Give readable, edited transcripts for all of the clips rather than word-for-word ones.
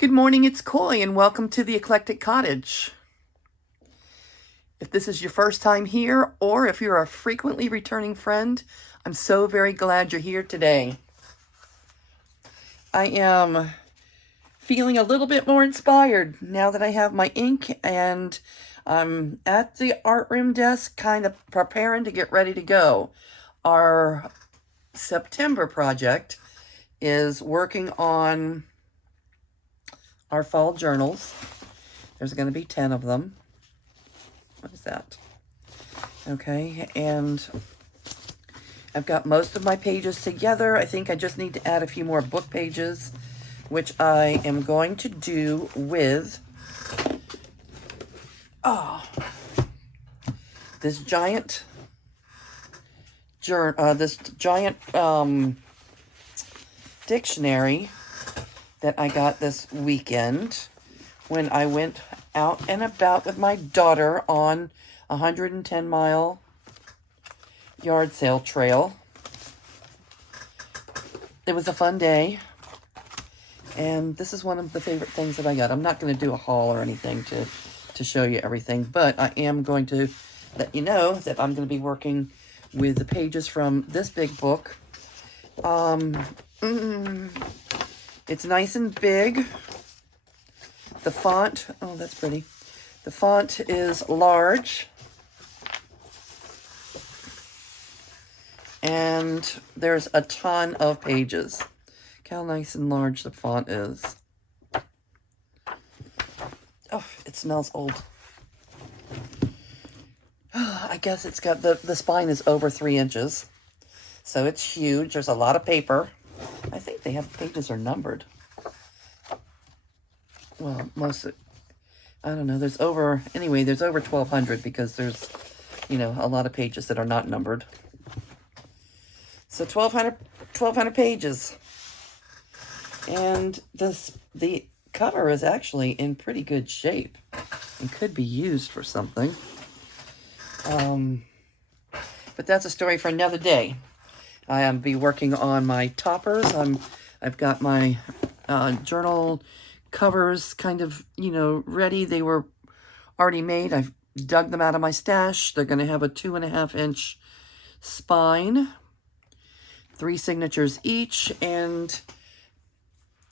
Good morning, it's Coy, and welcome to the Eclectic Cottage. If this is your first time here, or if you're a frequently returning friend, I'm so very glad you're here today. I am feeling a little bit more inspired now that I have my ink, and I'm at the art room desk kind of preparing to get ready to go. Our September project is working on our fall journals. There's going to be 10 of them. What is that? Okay, and I've got most of my pages together. I think I just need to add a few more book pages, which I am going to do with this giant dictionary that I got this weekend when I went out and about with my daughter on a 110-mile yard sale trail. It was a fun day, and this is one of the favorite things that I got. I'm not going to do a haul or anything to show you everything, but I am going to let you know that I'm going to be working with the pages from this big book. It's nice and big. The font, oh, that's pretty. The font is large. And there's a ton of pages. Look how nice and large the font is. Oh, it smells old. I guess it's got, the spine is over 3 inches. So it's huge. There's a lot of paper. I think the pages are numbered. Well, I don't know. There's over 1,200 because there's, a lot of pages that are not numbered. So 1,200 pages. And the cover is actually in pretty good shape and could be used for something. But that's a story for another day. I am be working on my toppers. I've got my journal covers kind of, ready. They were already made. I've dug them out of my stash. They're going to have a 2.5-inch spine, 3 signatures each, and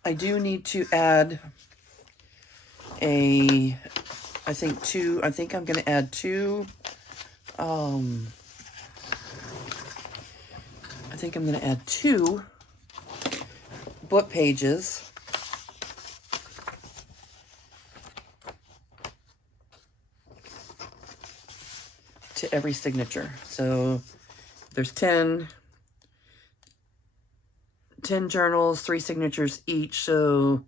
I do need to add I think I'm going to add two book pages to every signature. So there's 10 journals, 3 signatures each, so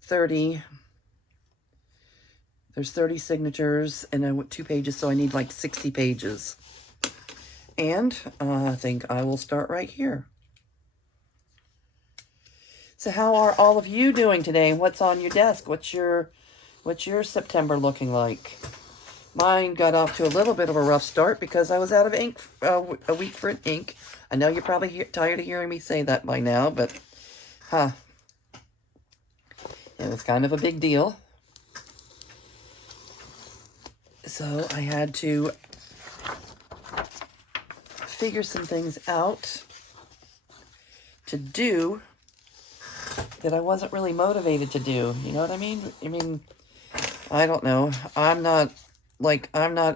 30. There's 30 signatures, and I want 2 pages, so I need like 60 pages. And I think I will start right here. So how are all of you doing today? What's on your desk? What's your September looking like? Mine got off to a little bit of a rough start because I was out of ink, a week for ink. I know you're probably tired of hearing me say that by now, but, it was kind of a big deal. So I had to figure some things out to do that I wasn't really motivated to do. You know what I mean? I don't know. I'm not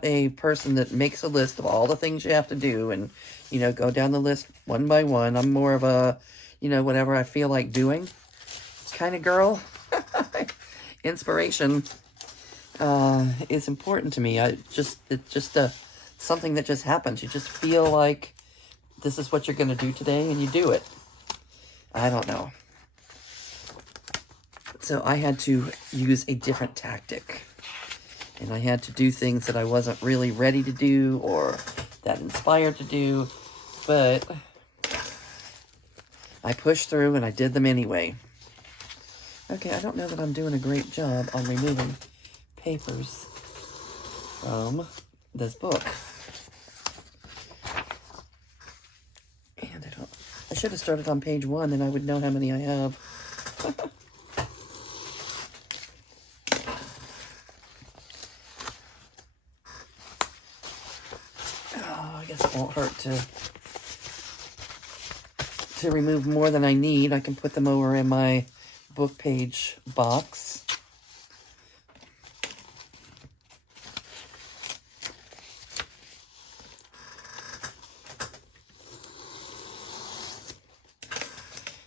a person that makes a list of all the things you have to do and, go down the list one by one. I'm more of a, whatever I feel like doing kind of girl. Inspiration is important to me. It's just something that just happens. You just feel like this is what you're going to do today, and you do it. I don't know. So I had to use a different tactic. And I had to do things that I wasn't really ready to do or that inspired to do. But I pushed through and I did them anyway. Okay, I don't know that I'm doing a great job on removing papers from this book. And I should have started on page 1, then I would know how many I have. Won't hurt to remove more than I need. I can put them over in my book page box.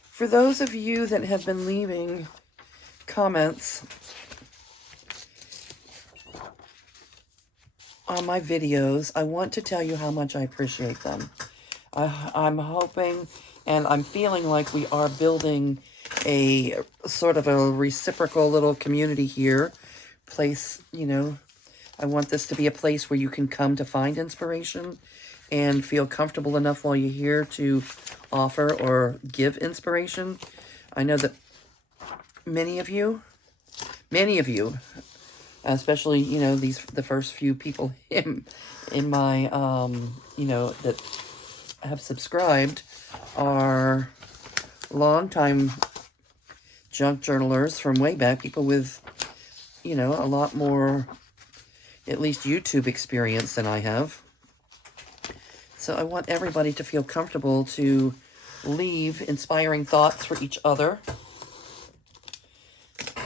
For those of you that have been leaving comments on my videos, I want to tell you how much I appreciate them. I'm hoping and I'm feeling like we are building a sort of a reciprocal little community here. Place, you know, I want this to be a place where you can come to find inspiration and feel comfortable enough while you're here to offer or give inspiration. I know that many of you, especially, you know, the first few people in my, you know, that have subscribed are longtime junk journalers from way back, people with, you know, a lot more, at least YouTube experience than I have. So I want everybody to feel comfortable to leave inspiring thoughts for each other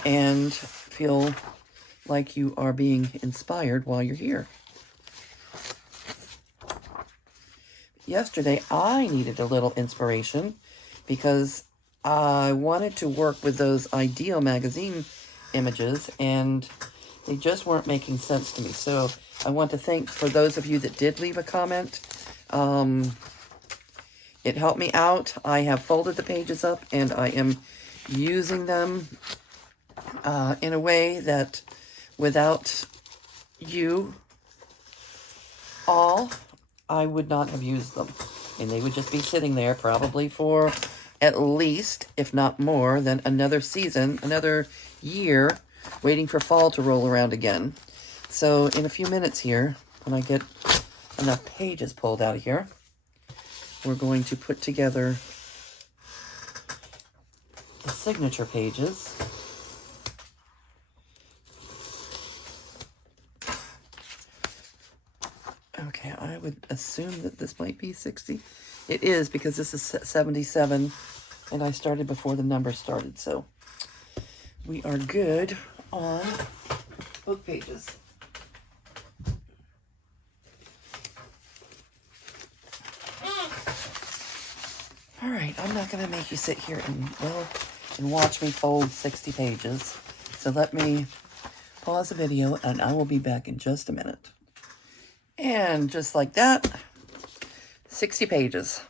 and feel like you are being inspired while you're here. Yesterday, I needed a little inspiration because I wanted to work with those Ideal magazine images and they just weren't making sense to me. So I want to thank for those of you that did leave a comment. It helped me out. I have folded the pages up and I am using them in a way that without you all, I would not have used them. And they would just be sitting there probably for at least, if not more, than another season, another year, waiting for fall to roll around again. So in a few minutes here, when I get enough pages pulled out of here, we're going to put together the signature pages. Okay, I would assume that this might be 60. It is, because this is 77, and I started before the number started, so we are good on book pages. All right, I'm not going to make you sit here and watch me fold 60 pages, so let me pause the video, and I will be back in just a minute. And just like that, 60 pages.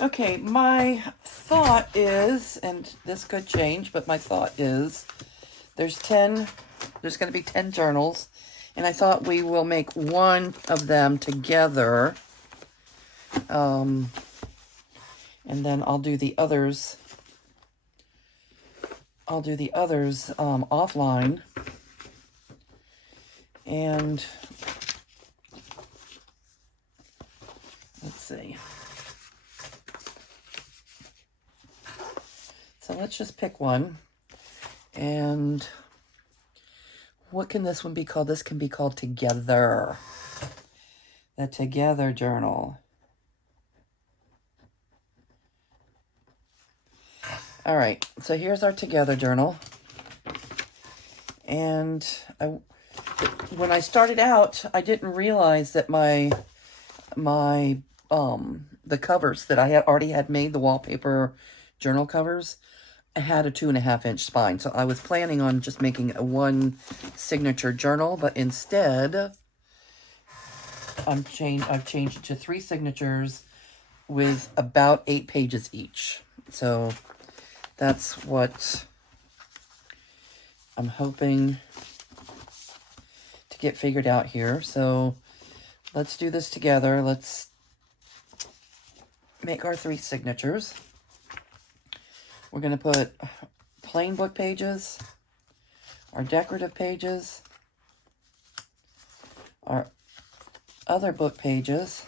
Okay, my thought is, and this could change, but my thought is, there's going to be 10 journals, and I thought we will make one of them together, and then I'll do the others offline, and let's see. So let's just pick one. And what can this one be called? This can be called Together. The Together Journal. All right, so here's our Together Journal. And when I started out, I didn't realize that the covers that I already had made, the wallpaper journal covers, had a 2.5-inch spine. So I was planning on just making a one signature journal, but instead I've changed it to 3 signatures with about 8 pages each. So that's what I'm hoping to get figured out here. So let's do this together. Let's make our 3 signatures. We're going to put plain book pages, our decorative pages, our other book pages,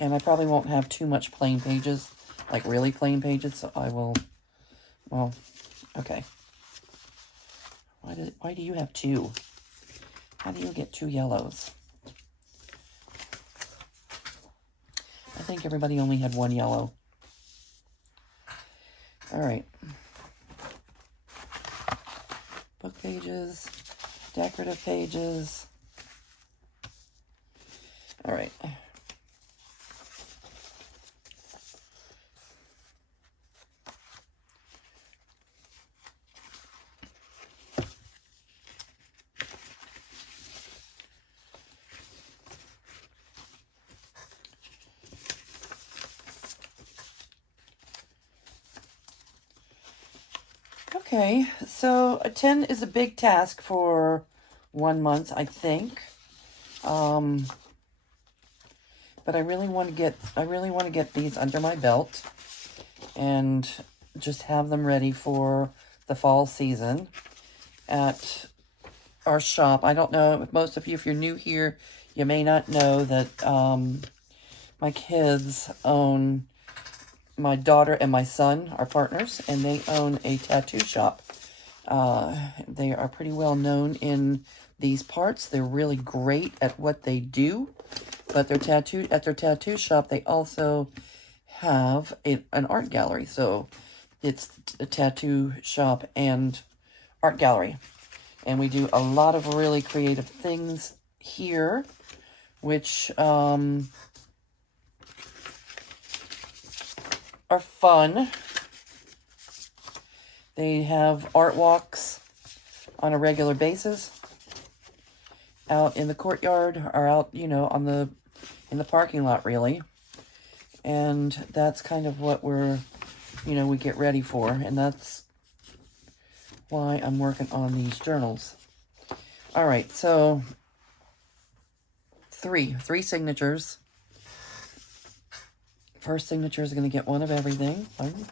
and I probably won't have too much plain pages, like really plain pages, so I will, well, okay. Why do you have two? How do you get two yellows? I think everybody only had one yellow. All right. Book pages, decorative pages. All right. Okay, so a 10 is a big task for 1 month, I think. But I really want to get these under my belt and just have them ready for the fall season at our shop. I don't know, most of you, if you're new here, you may not know that my kids own, my daughter and my son are partners, and they own a tattoo shop. They are pretty well known in these parts. They're really great at what they do, but their tattoo shop, they also have an art gallery. So it's a tattoo shop and art gallery. And we do a lot of really creative things here, which are fun. They have art walks on a regular basis out in the courtyard, or out, you know, in the parking lot, really. And that's kind of what we get ready for. And that's why I'm working on these journals. All right, so three signatures. First signature is going to get one of everything. Pardon?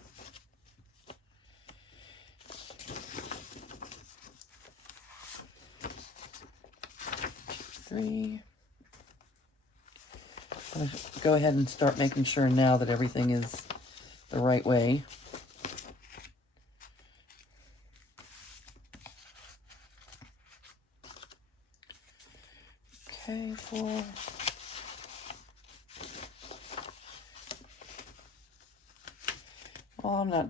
Three. I'm going to go ahead and start making sure now that everything is the right way. Okay, 4. Well, I'm not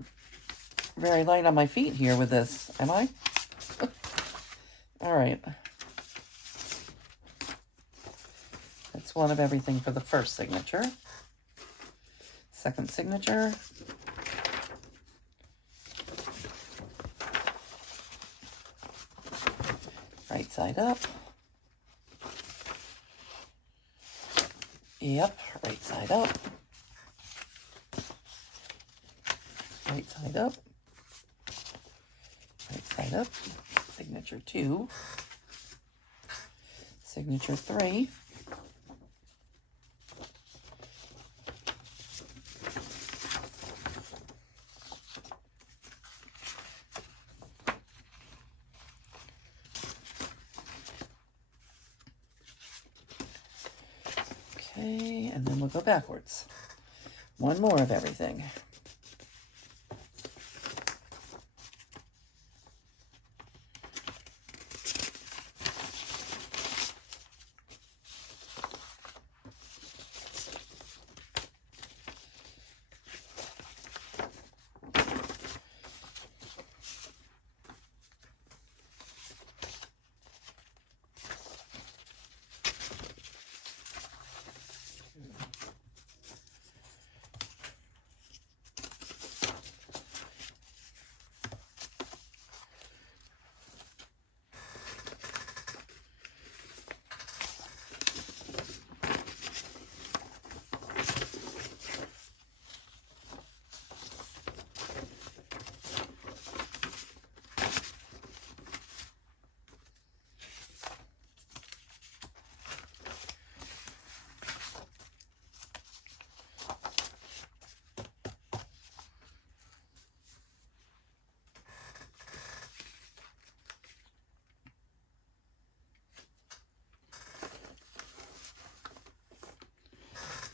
very light on my feet here with this, am I? All right. That's one of everything for the first signature. Second signature. Right side up. Yep, right side up. Right side up. Right side up. Signature 2. Signature 3. Okay, and then we'll go backwards. One more of everything.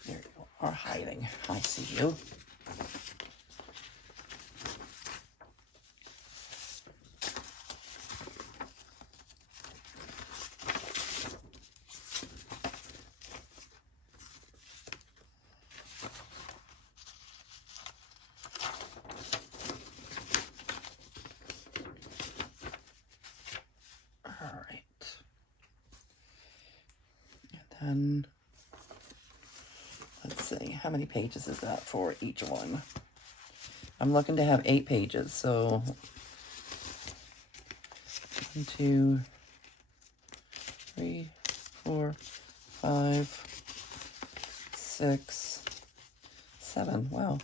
There you are, hiding. I see you. And let's see, how many pages is that for each one? I'm looking to have 8 pages, so 1, 2, 3, 4, 5, 6, 7. Wow.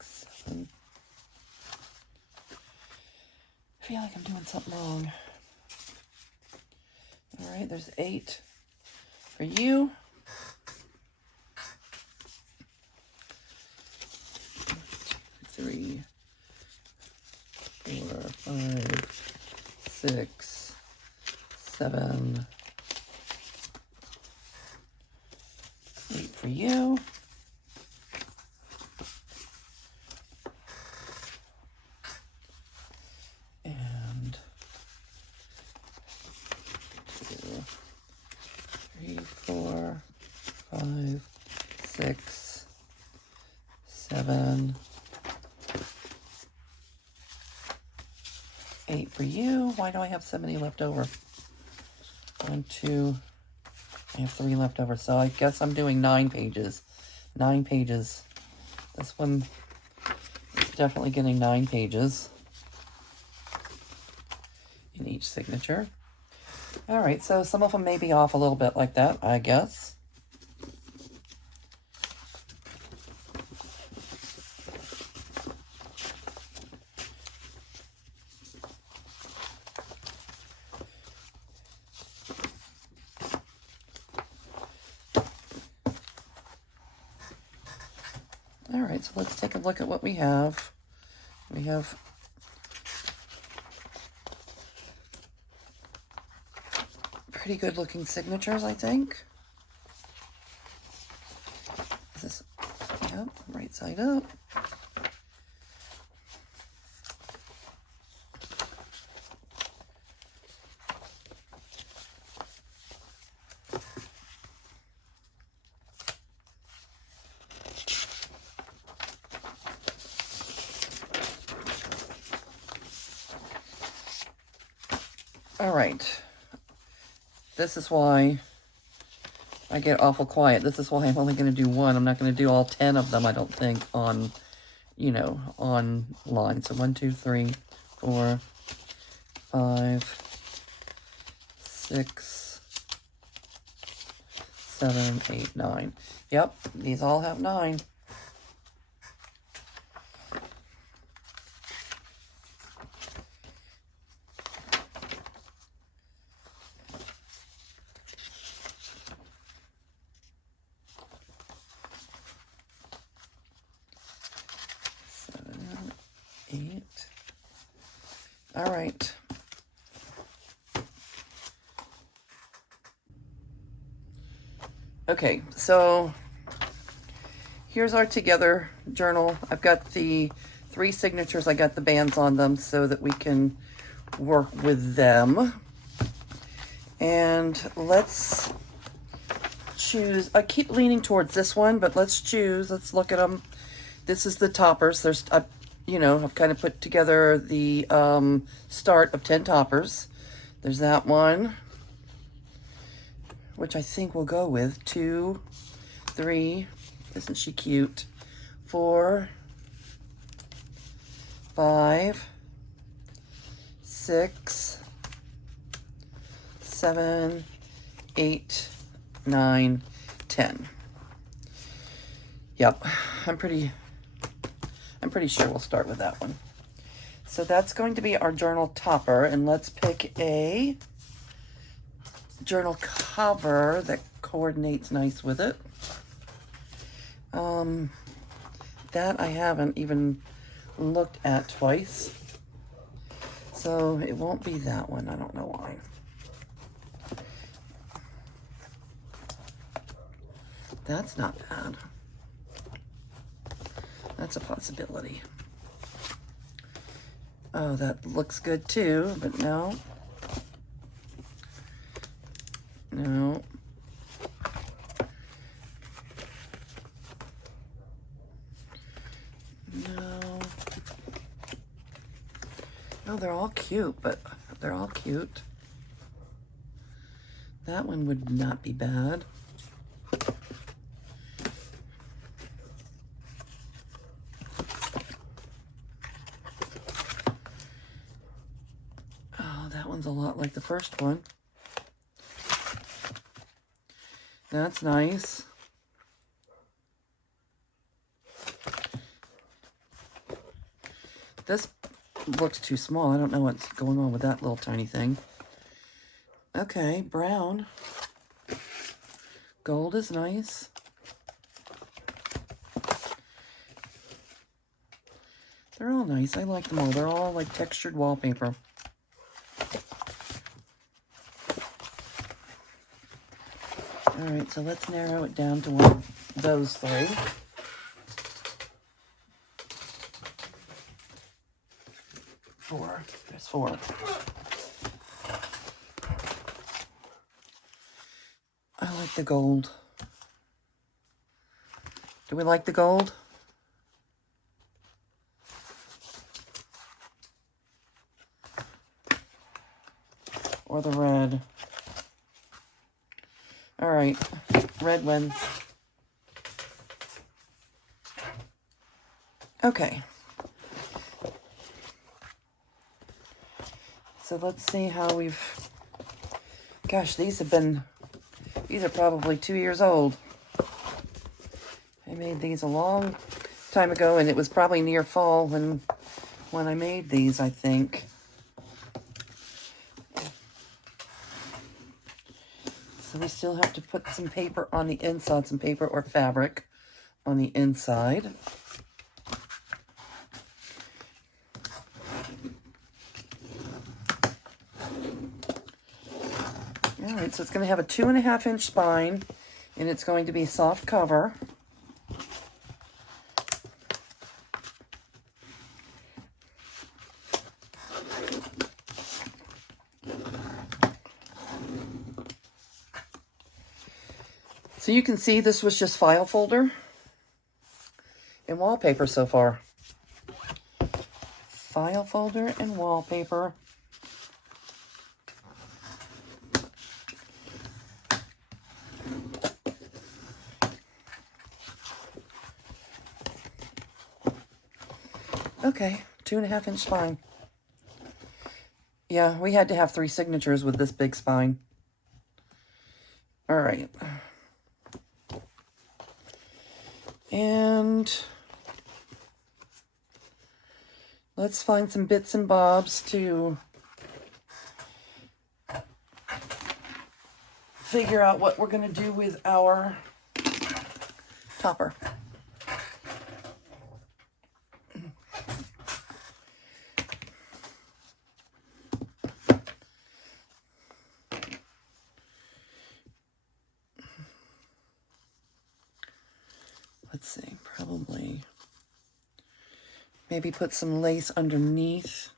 6, 7. I feel like I'm doing something wrong. All right, there's 8 for you. 3, 4, 5, 6, 7, 8 for you. And 2, 3, 4, 5, 6, 7, 8 for you. Why do I have so many left over? 1, 2, I have 3 left over, so I guess I'm doing 9 pages. 9 pages. This one is definitely getting 9 pages in each signature. All right, so some of them may be off a little bit like that, I guess. All right, so let's take a look at what we have. We have pretty good looking signatures, I think. Is this, yep, right side up. All right, this is why I get awful quiet. This is why I'm only going to do one. I'm not going to do all 10 of them, I don't think, on, you know, online. So 1, 2, 3, 4, 5, 6, 7, 8, 9. Yep, these all have 9. All right. Okay, so here's our Together journal. I've got the 3 signatures. I got the bands on them so that we can work with them. And let's choose. I keep leaning towards this one, but let's choose. Let's look at them. This is the toppers. There's, you know, I've kind of put together the start of 10 toppers. There's that one, which I think we'll go with. 2, 3, isn't she cute? 4, 5, 6, 7, 8, 9, 10. Yep, I'm pretty sure we'll start with that one. So that's going to be our journal topper, and let's pick a journal cover that coordinates nice with it. That I haven't even looked at twice, so it won't be that one. I don't know why. That's not bad. That's a possibility. Oh, that looks good too, but no. No. No. No, they're all cute, but They're all cute. That one would not be bad. Oh, that one's a lot like the first one. That's nice. This looks too small. I don't know what's going on with that little tiny thing. Okay, brown. Gold is nice. They're all nice. I like them all. They're all like textured wallpaper. All right, so let's narrow it down to one of those three. Four. There's four. I like the gold. Do we like the gold? Or the red? All right, red wins. Okay. So let's see how we've... Gosh, these are probably 2 years old. I made these a long time ago, and it was probably near fall when I made these, I think. So we still have to put some paper on the inside, some paper or fabric on the inside. All right, so it's going to have a 2.5-inch spine, and it's going to be soft cover. So you can see this was just file folder and wallpaper so far. File folder and wallpaper. Okay, 2.5-inch spine. Yeah, we had to have 3 signatures with this big spine. All right. And let's find some bits and bobs to figure out what we're going to do with our topper. Let's see, probably maybe put some lace underneath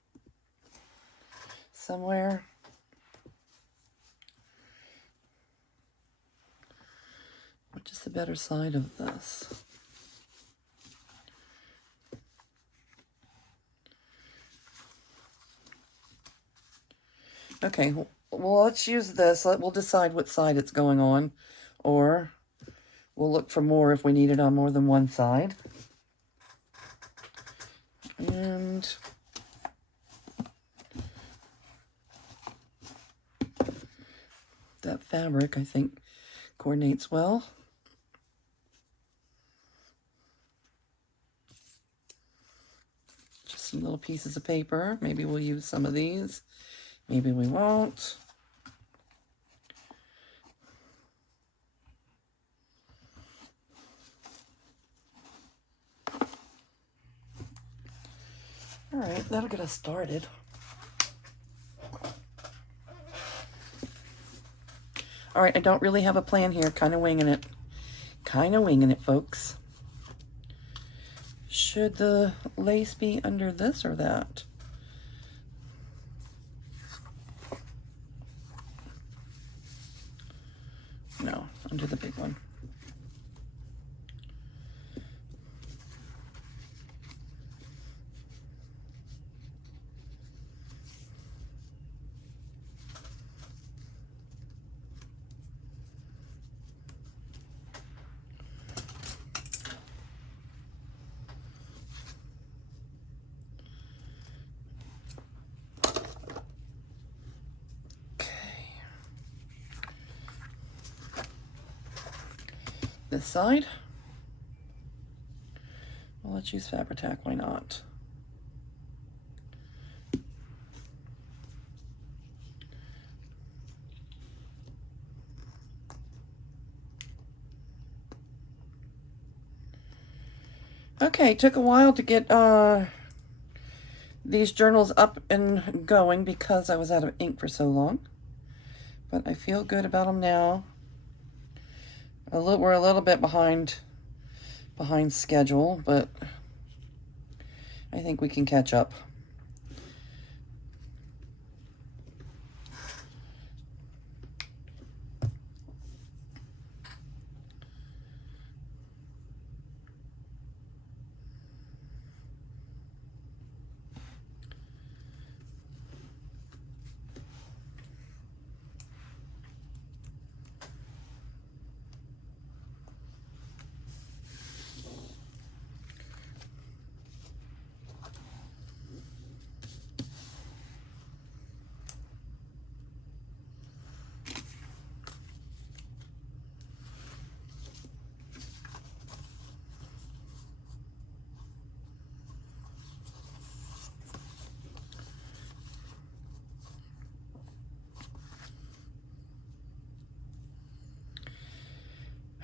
somewhere. Which is the better side of this? Okay, well, let's use this. We'll decide what side it's going on, or we'll look for more if we need it on more than one side. And that fabric, I think, coordinates well. Just some little pieces of paper. Maybe we'll use some of these. Maybe we won't. All right, that'll get us started. All right, I don't really have a plan here. Kind of winging it. Kind of winging it, folks. Should the lace be under this or that? No, under the big one. this side. Well, let's use Fabri-Tac, why not? Okay, took a while to get these journals up and going because I was out of ink for so long. But I feel good about them now. We're a little bit behind schedule, but I think we can catch up.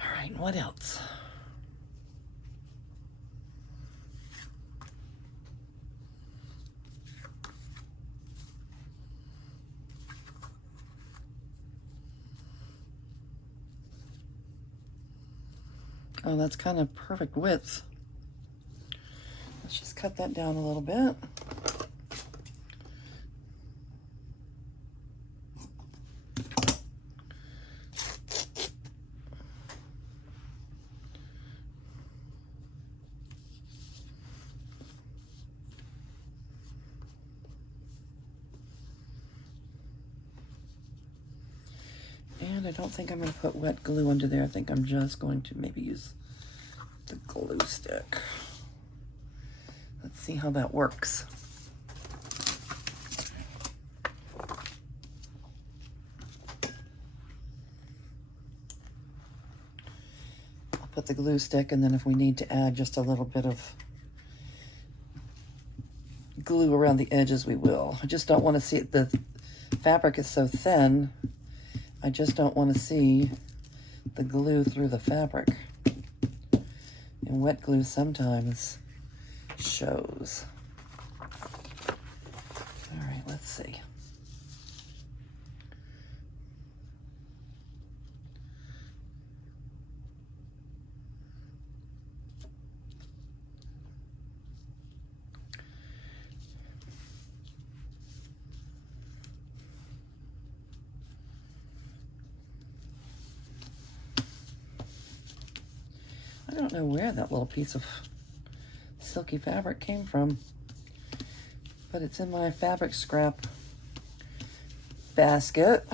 All right, what else? Oh, that's kind of perfect width. Let's just cut that down a little bit. And I don't think I'm going to put wet glue under there. I think I'm just going to maybe use the glue stick. Let's see how that works. I'll put the glue stick, and then if we need to add just a little bit of glue around the edges, we will. I just don't want to see it. The fabric is so thin, I just don't want to see the glue through the fabric. And wet glue sometimes shows. All right, let's see. I don't know where that little piece of silky fabric came from, but it's in my fabric scrap basket.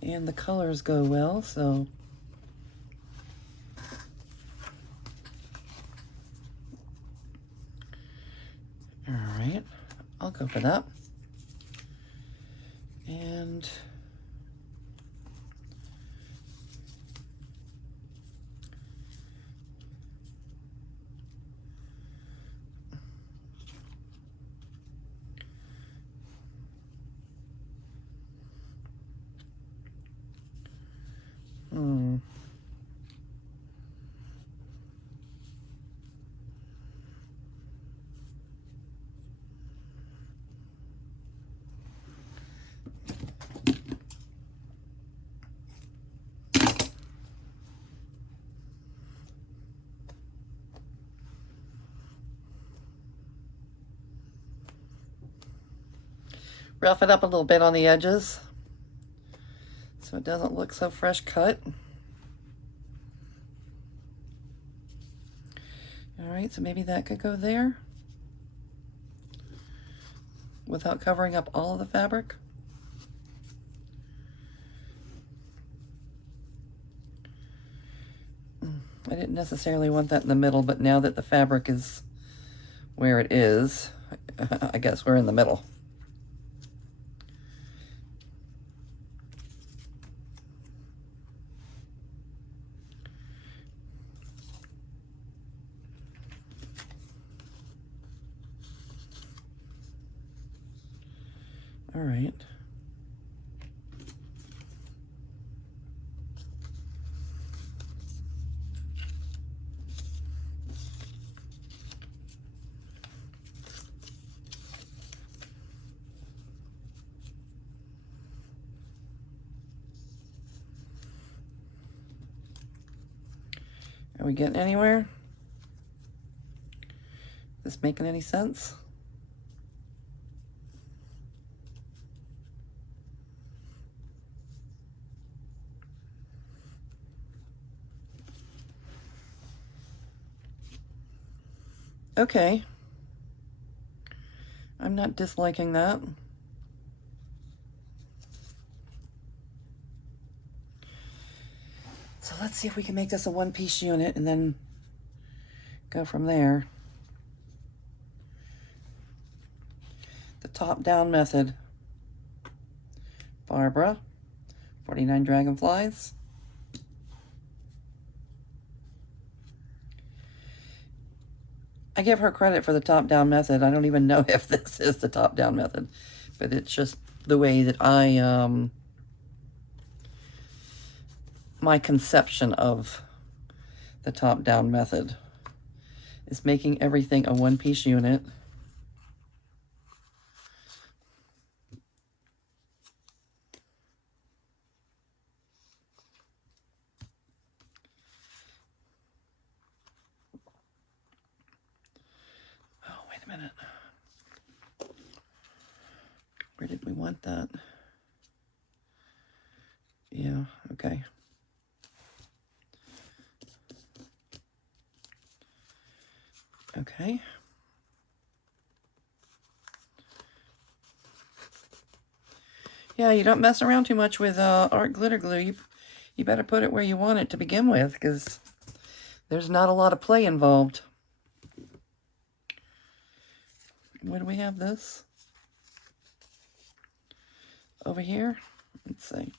And the colors go well, so. All right, I'll go for that. And rough it up a little bit on the edges so it doesn't look so fresh cut. All right, so maybe that could go there without covering up all of the fabric. I didn't necessarily want that in the middle, but now that the fabric is where it is, I guess we're in the middle. All right. Are we getting anywhere? Is this making any sense? Okay. I'm not disliking that. So let's see if we can make this a one-piece unit and then go from there. The top-down method. Barbara, 49 dragonflies. I give her credit for the top-down method. I don't even know if this is the top-down method, but it's just the way that I, my conception of the top-down method is making everything a one-piece unit. Oh, wait a minute. Where did we want that? Yeah, okay. Okay. Yeah, you don't mess around too much with art glitter glue. You better put it where you want it to begin with, because there's not a lot of play involved. Where do we have this? Over here? Let's see.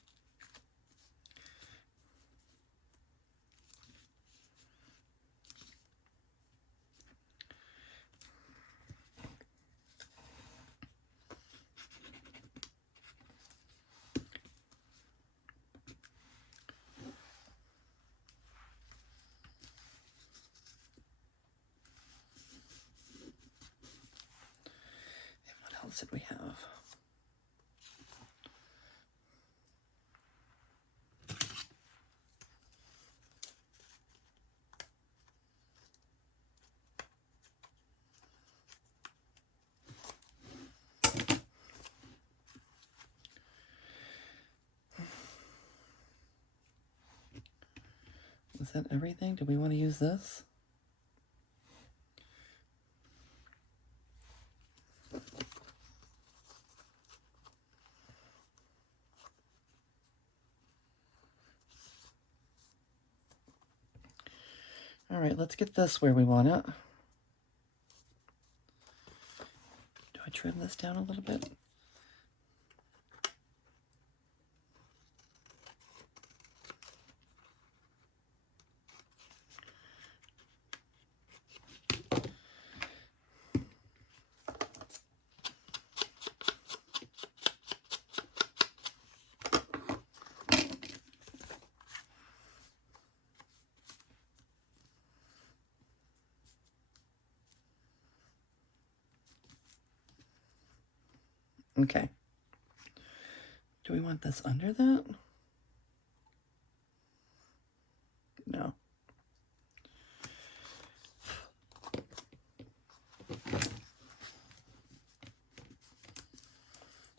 What else did we have? Is that everything? Do we want to use this? All right, let's get this where we want it. Do I trim this down a little bit? Okay. Do we want this under that? No.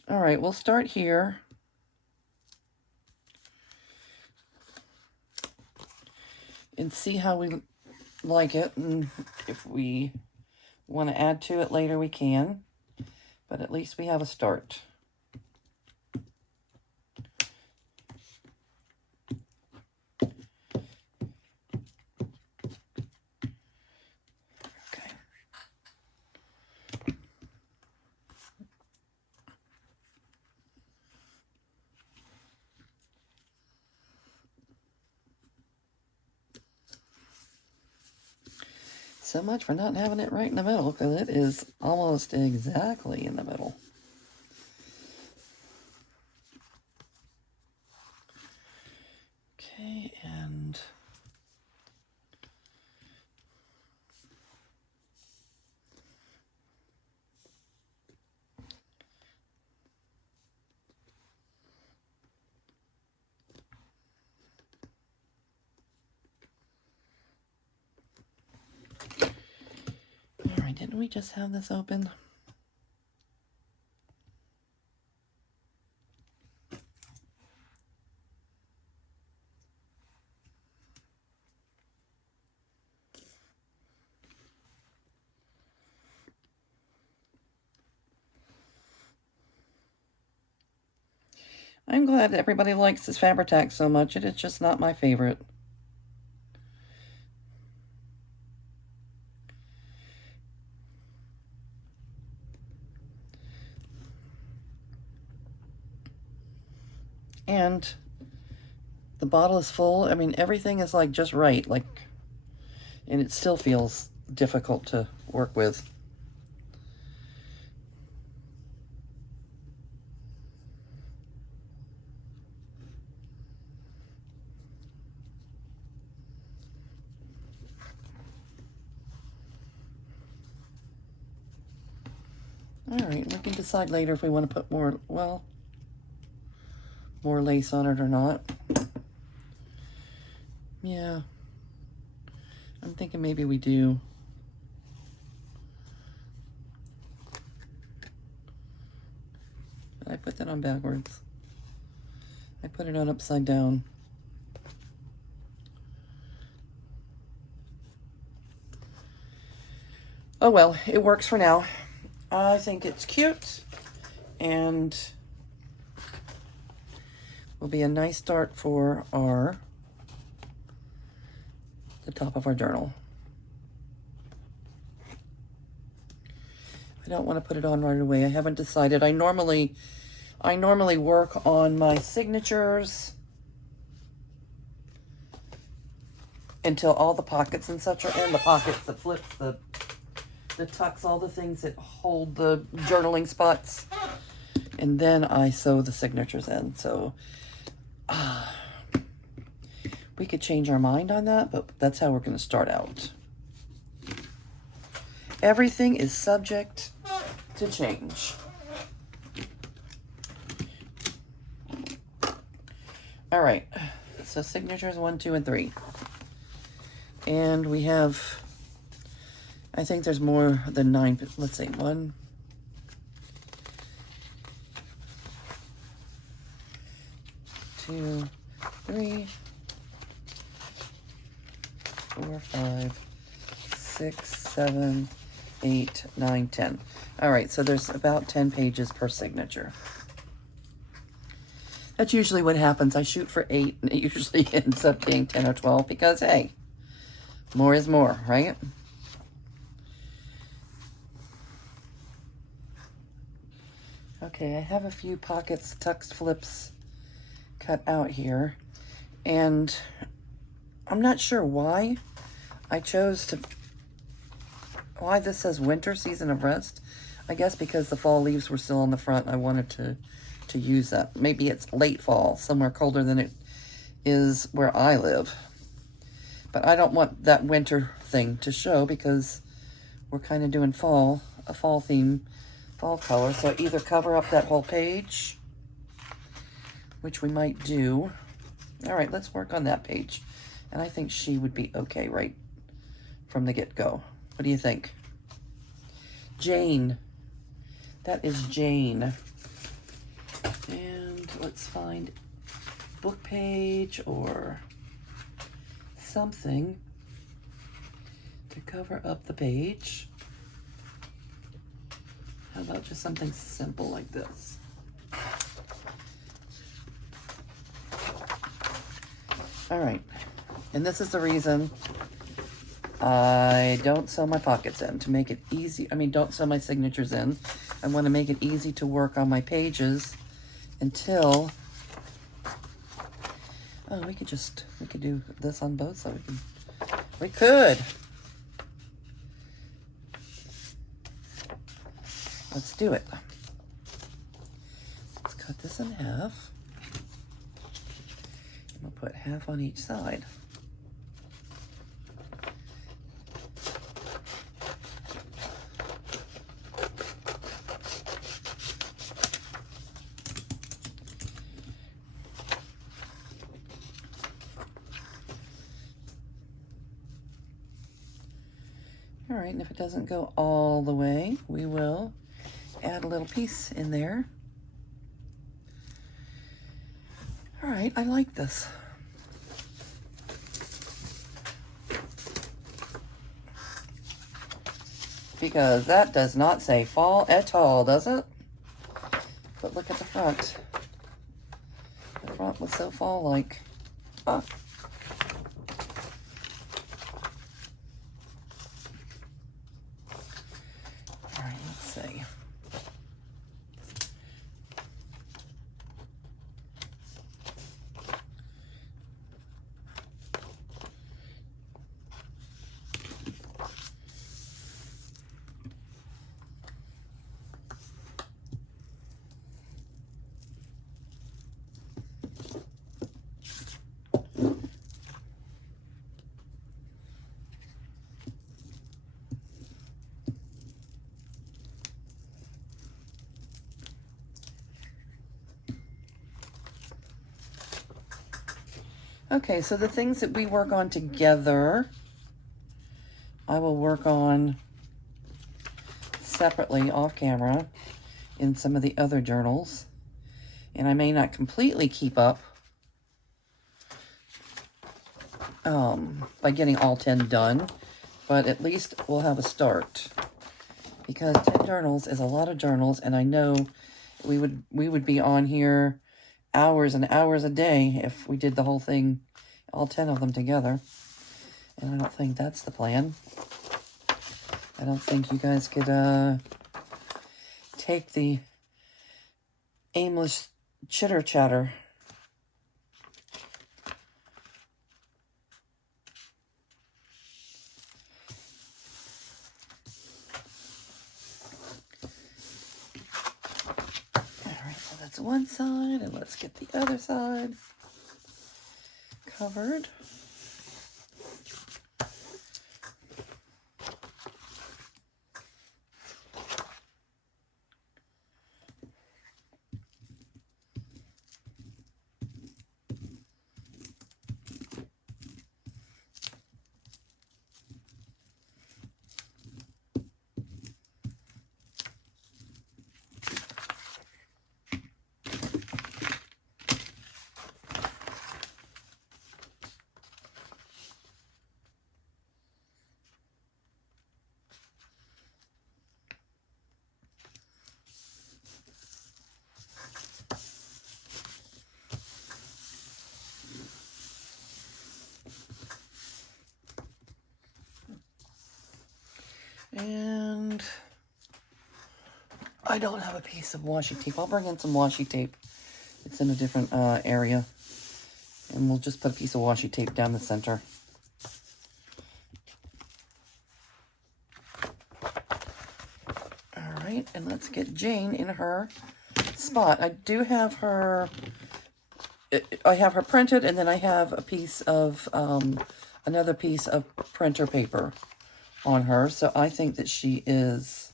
All right, we'll start here. And see how we like it, and if we want to add to it later, we can. But at least we have a start. Okay. So much for not having it right in the middle, because it is almost exactly in the middle. Can we just have this open? I'm glad everybody likes this Fabri-Tac so much. It is just not my favorite. And the bottle is full. I mean, everything is like just right, like, and it still feels difficult to work with. All right, we can decide later if we want to put more, well, more lace on it or not. Yeah, I'm thinking maybe we do. I put that on backwards. I put it on upside down. Oh well, it works for now. I think it's cute and will be a nice start for the top of our journal. I don't want to put it on right away. I haven't decided. I normally work on my signatures until all the pockets and such are in. The pockets, the flips, the tucks, all the things that hold the journaling spots. And then I sew the signatures in. So we could change our mind on that, but that's how we're going to start out. Everything is subject to change. All right, so signatures 1, 2, and 3. And we have, I think there's more than 9, let's see, 1, 2, 3, 4, 5, 6, 7, 8, 9, 10. All right, so there's about 10 pages per signature. That's usually what happens. I shoot for 8, and it usually ends up being 10 or 12 because, hey, more is more, right? Okay, I have a few pockets, tucks, flips cut out here, and I'm not sure why I chose to, why this says winter season of rest. I guess because the fall leaves were still on the front, I wanted to use that. Maybe it's late fall, somewhere colder than it is where I live. But I don't want that winter thing to show because we're kind of doing fall, a fall theme, fall color. So either cover up that whole page, which we might do. All right, let's work on that page. And I think she would be okay right from the get-go. What do you think? Jane. That is Jane. And let's find book page or something to cover up the page. How about just something simple like this? All right, and this is the reason I don't sew my pockets in, to make it easy. I mean, don't sew my signatures in. I want to make it easy to work on my pages until, oh, we could do this on both, so we could. Let's do it. Let's cut this in half. We'll put half on each side. All right, and if it doesn't go all the way, we will add a little piece in there. All right, I like this. Because that does not say fall at all, does it? But look at the front. The front was so fall-like. Huh. All right, let's see. Okay, so the things that we work on together, I will work on separately off camera in some of the other journals. And I may not completely keep up by getting all 10 done, but at least we'll have a start. Because 10 journals is a lot of journals, and I know we would be on here hours and hours a day if we did the whole thing, all 10 of them together. And I don't think that's the plan. I don't think you guys could take the aimless chitter chatter. Alright, so that's one side, and let's get the other side covered. And I don't have a piece of washi tape. I'll bring in some washi tape. It's in a different area. And we'll just put a piece of washi tape down the center. All right, and let's get Jane in her spot. I do have her, I have her printed, and then I have a piece of, another piece of printer paper on her. So I think that she is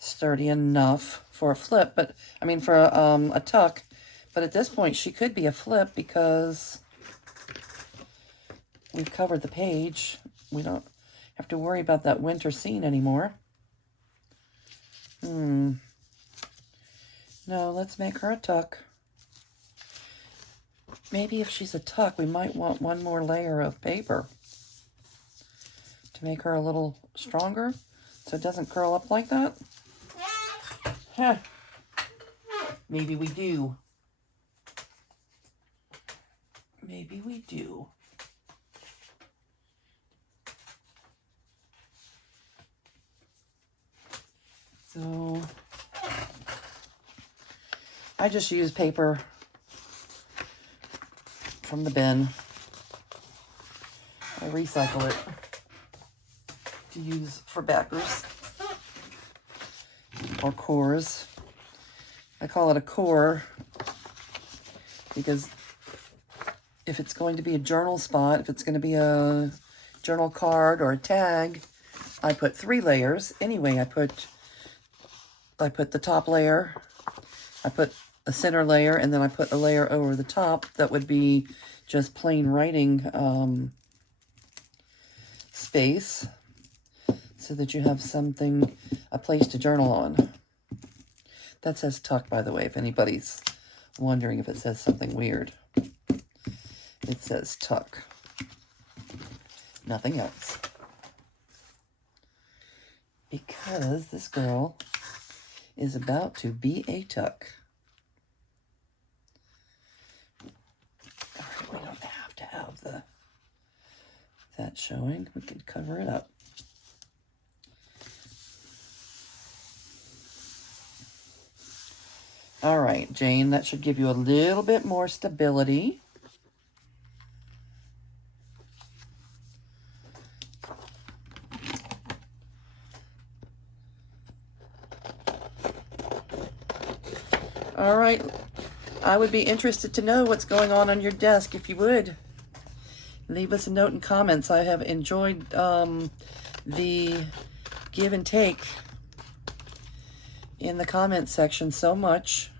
sturdy enough for a flip, but I mean for a tuck. But at this point, she could be a flip because we've covered the page. We don't have to worry about that winter scene anymore. No, let's make her a tuck. Maybe if she's a tuck, we might want one more layer of paper to make her a little stronger so it doesn't curl up like that. Huh. Maybe we do. Maybe we do. So I just use paper from the bin. I recycle it to use for backers or cores. I call it a core because if it's going to be a journal spot, if it's going to be a journal card or a tag, I put 3 layers. Anyway, I put the top layer, I put a center layer, and then I put a layer over the top that would be just plain writing space. so that you have something, a place to journal on. That says tuck, by the way, if anybody's wondering if it says something weird. It says tuck. Nothing else. Because this girl is about to be a tuck. All right, we don't have to have that showing. We can cover it up. All right, Jane, that should give you a little bit more stability. All right, I would be interested to know what's going on your desk. If you would, leave us a note in comments. I have enjoyed the give and take in the comment section so much.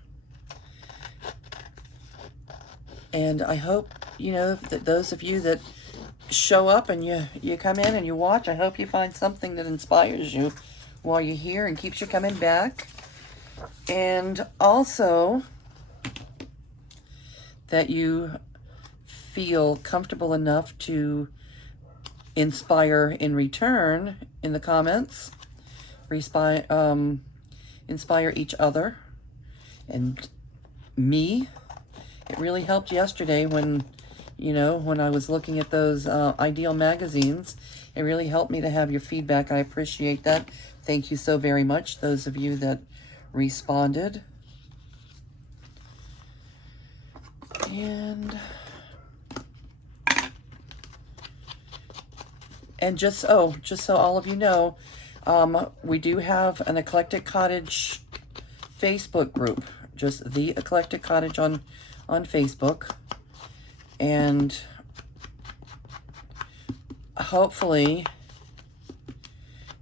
And I hope, you know, that those of you that show up and you come in and you watch, I hope you find something that inspires you while you're here and keeps you coming back. And also that you feel comfortable enough to inspire in return in the comments, inspire each other and me. It really helped yesterday when, you know, when I was looking at those Ideal magazines. It really helped me to have your feedback. I appreciate that. Thank you so very much, those of you that responded. And just so all of you know, we do have an Eclectic Cottage Facebook group, just the Eclectic Cottage on Facebook, and hopefully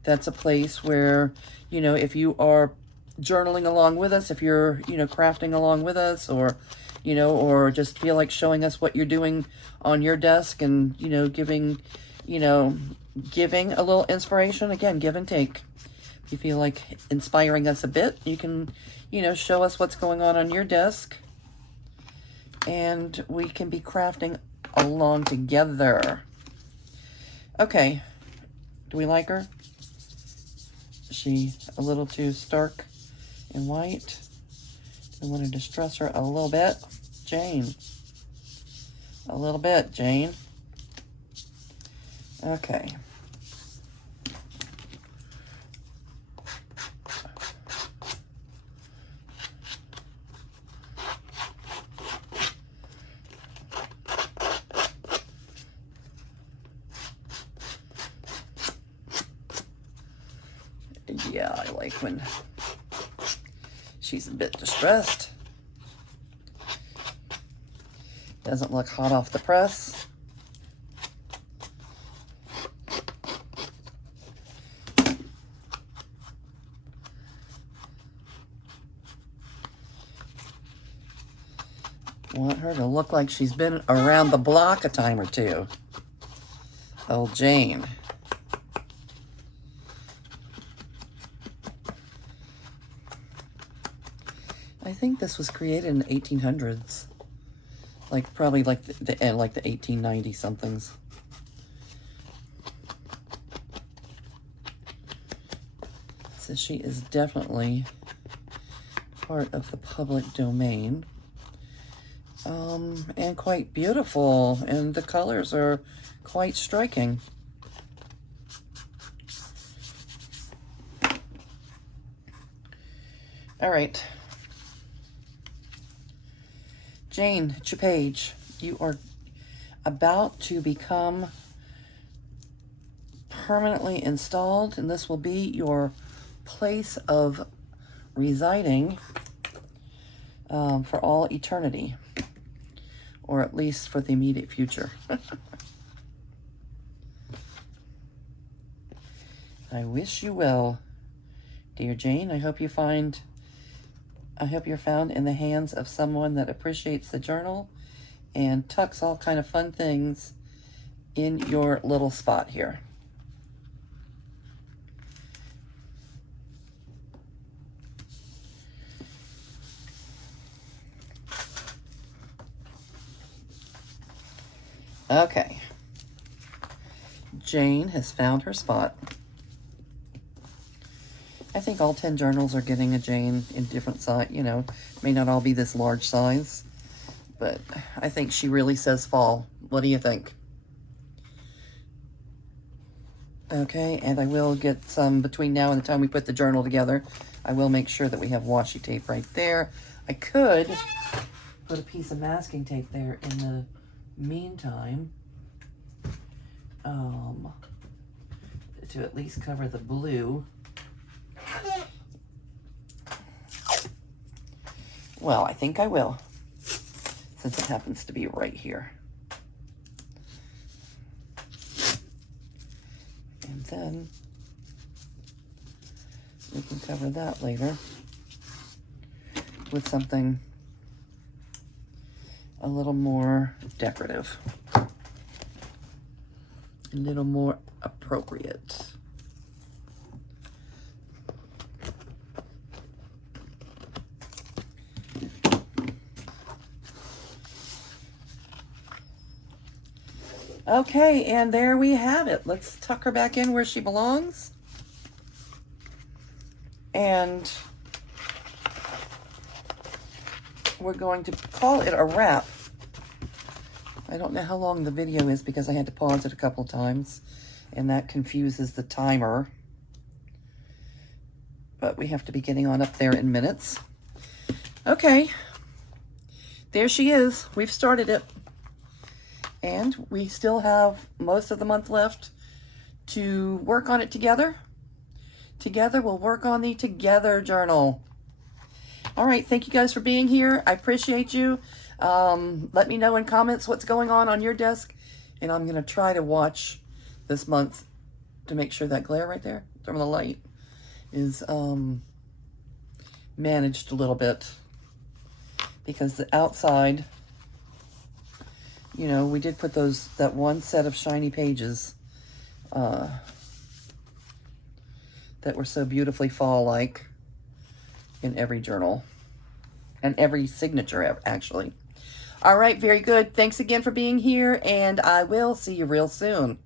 that's a place where, you know, if you are journaling along with us, if you're, you know, crafting along with us, or, you know, or just feel like showing us what you're doing on your desk and, you know, giving a little inspiration. Again, give and take. If you feel like inspiring us a bit, you can, you know, show us what's going on your desk, and we can be crafting along together. Okay, do we like her? Is she a little too stark and white? We want to distress her a little bit. Jane. A little bit, Jane. Okay. Yeah, I like when she's a bit distressed. Doesn't look hot off the press. Want her to look like she's been around the block a time or two. Old Jane. I think this was created in the 1800s. Like probably like the 1890 somethings. So she is definitely part of the public domain. And quite beautiful, and the colors are quite striking. All right. Jane, it's your page. You are about to become permanently installed, and this will be your place of residing for all eternity, or at least for the immediate future. I wish you well, dear Jane. I hope you're found in the hands of someone that appreciates the journal and tucks all kind of fun things in your little spot here. Okay. Jane has found her spot. I think all 10 journals are getting a Jane in different size, you know, may not all be this large size, but I think she really says fall. What do you think? Okay, and I will get some between now and the time we put the journal together. I will make sure that we have washi tape right there. I could put a piece of masking tape there in the meantime, to at least cover the blue. Well, I think I will, since it happens to be right here. And then we can cover that later with something a little more decorative, a little more appropriate. Okay, and there we have it. Let's tuck her back in where she belongs. And we're going to call it a wrap. I don't know how long the video is because I had to pause it a couple times, and that confuses the timer. But we have to be getting on up there in minutes. Okay, there she is. We've started it. And we still have most of the month left to work on it together. Together, we'll work on the Together journal. All right, thank you guys for being here. I appreciate you. Let me know in comments what's going on your desk. And I'm going to try to watch this month to make sure that glare right there from the light is managed a little bit. Because the outside, you know, we did put that one set of shiny pages that were so beautifully fall-like in every journal and every signature, actually. All right, very good. Thanks again for being here, and I will see you real soon.